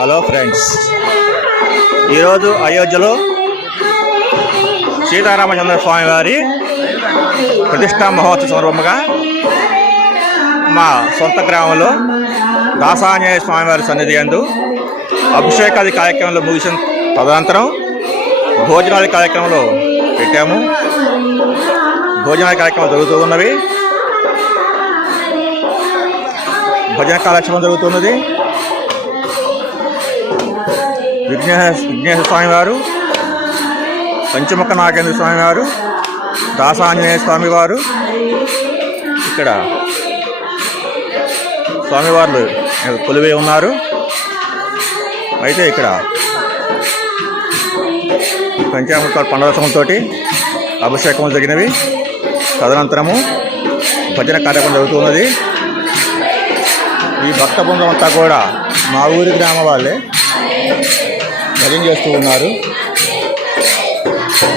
Hello friends, ఈరోజు అయోధ్యలో సీతారామచంద్ర స్వామి వారి ప్రతిష్టా మహోత్సవ సందర్భంగా మా సొంత గ్రామంలో దాసాంజనేయ స్వామివారి సన్నిధి యందు అభిషేకాది కార్యక్రమంలో ముగిసిన తదనంతరం భోజనాది కార్యక్రమంలో పెట్టాము. భోజనాది కార్యక్రమాలు జరుగుతూ ఉన్నవి. భజన కార్యక్రమం జరుగుతున్నది. విఘ్నేశ్వర స్వామివారు, పంచముఖ నాగేంద్ర స్వామివారు, దాసాంజనేయ స్వామివారు ఇక్కడ స్వామివార్లు కొలువై ఉన్నారు. అయితే ఇక్కడ పంచామృతాల పండరసములతో అభిషేకం జరిగినవి. తదనంతరము భజన కార్యక్రమం జరుగుతున్నది. ఈ భక్త బృందం అంతా కూడా మా ఊరి గ్రామ వాళ్ళే భజన చేస్తూ ఉన్నారు.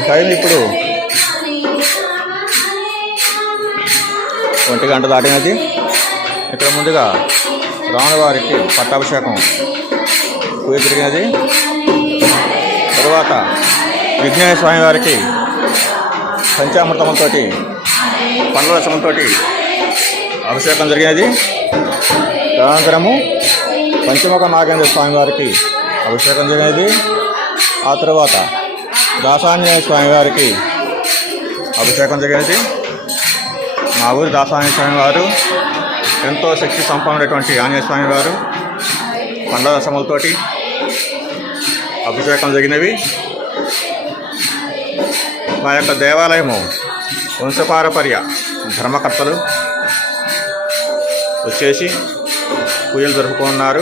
టైం ఇప్పుడు 1 గంట దాటినది. ఇక్కడ ముందుగా రాములవారికి పట్టాభిషేకం పూజ జరిగినది. తరువాత విఘ్నేశ్వర స్వామి వారికి పంచామృతములతో పండ్ల అభిషేకం జరిగినది. తదనంతరము పంచముఖ నాగేంద్ర స్వామి వారికి అభిషేకం జరిగినది. ఆ తర్వాత దాసాంజనేయ స్వామి వారికి అభిషేకం జరిగినది. మా ఊరి దాసాంజనేయ స్వామి వారు ఎంతో శక్తి సంపన్నమైనటువంటి ఆంజనేయ స్వామి వారు పండ్ల రసములతోటి అభిషేకం జరిగినవి. మా యొక్క దేవాలయము వంశపారపర్య ధర్మకర్తలు వచ్చేసి పూజలు జరుపుకున్నారు.